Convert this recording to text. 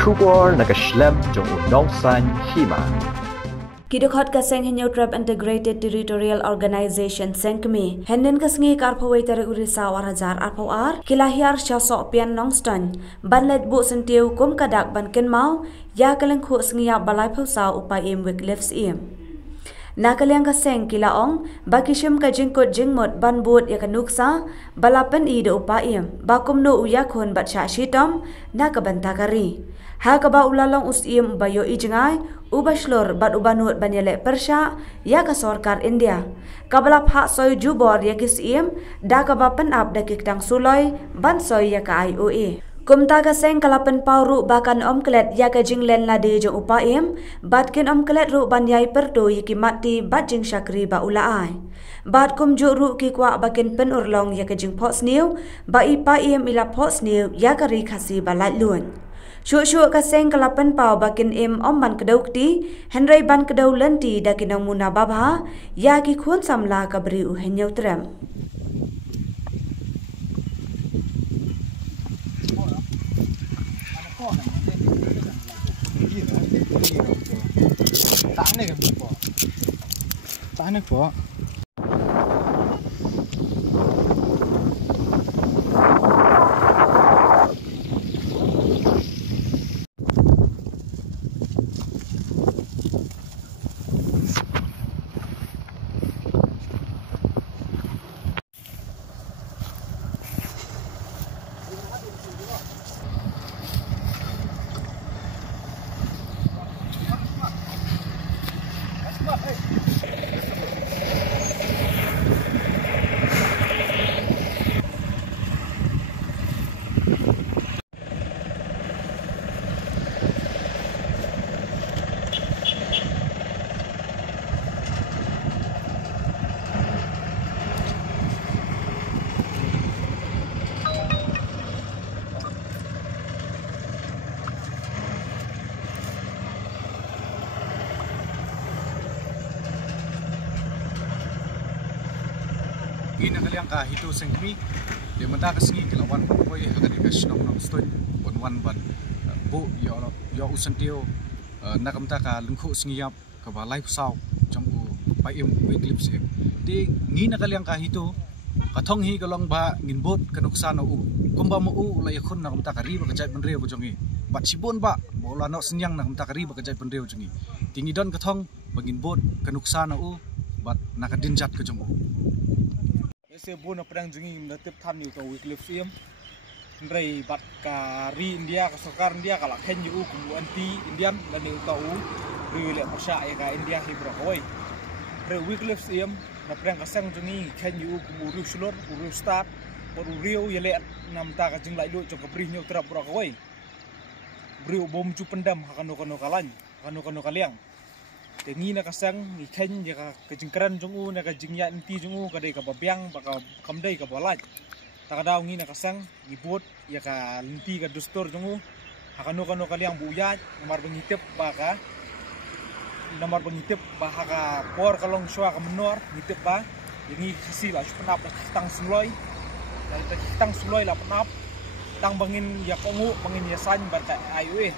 Kubor nakaslem jong unongsan hima. Kidukhat kaseng henyo Trap Integrated Territorial Organization Sengkmi henden kasngi karpawai tare urisa warhajar arpawar kilahiar syasok pian nongstan banlet bu sentiu kum kadak ban kenmau ya kalengkhu sngiya balai phusau upai im wiklifs im nakaliang kaseng kilaong bakishim ka jingkot jingmot banbut ya kanuksa balapan I de upaim bakum no uyakhon batcha shitom nakabantakari ha kaba ulalong usim bayo ijengai ubashlor bat ubanut banyale persya ya ka sarkar India kabalap hak soy jubor ya kisim da kaba penap da kiktang suloi ban soy ya ka IOA kumta kaseng kalapan pauru bakan omklet ya ka jinglen lade jong upaim batkin omklet ru banyai perdo yiki mati bat jing syakri ba ulaai bat kum ju ru ki kwa bakin pen urlong ya ka jing pos new ba ipaim ila pos new ya ka ri khasi balat lun Syuk-syuk kaseng kalapan pau bakin im ban kedau kti Henry ban kedau lenti da kinang muna babha ya ki khun samla ka beri u henyau trem Tane ko ina kaliang ka hito sengkmi de mata kasngi kilawan boy hagani ka shnong nong stoy wan ban bo yo usantio nakamta ka lungkhu sngiap ka balai pusau jongku pai im weklip se de ngina kaliang ka hito kathong hi kalong ba nginbot kanuksa no u kumba mo u lai khun nakamta ka ri ba kajai penreu bojongi bat sibon ba bola no senyang nakamta ka ri ba kajai penreu jongi tingi don kathong banginbot kanuksa no u bat nakadinjat ka jongu se bona pedang jengi mendatip tham ni to wiklif film ndrei bat kari India ka sarkar India kala khen yu ku anti Indian dan ni to ri le persya ya ka India hi bro koi re wiklif film na pedang ka sang jengi khen yu ku ru slor ru start ru riu ya le nam ta ka jing lai lu cho ka pri nyu trap bro koi brio bom chu pendam hakano kalan hakano kaliang tengi na kasang ikhen ya ka jingkran jungu na ka jingya inti jungu ka dei ka babyang baka kamdei ka balat takadaw ngi na kasang gibot ya ka linti ka dustor jungu hakano kaliang buyat namar bangitip baka namar bangitip baha ka por kalong shwa ka menor ngitip ba yangi khasi ba penap tang suloi la penap tang bangin ya kongu bangin ya san ba ka IOA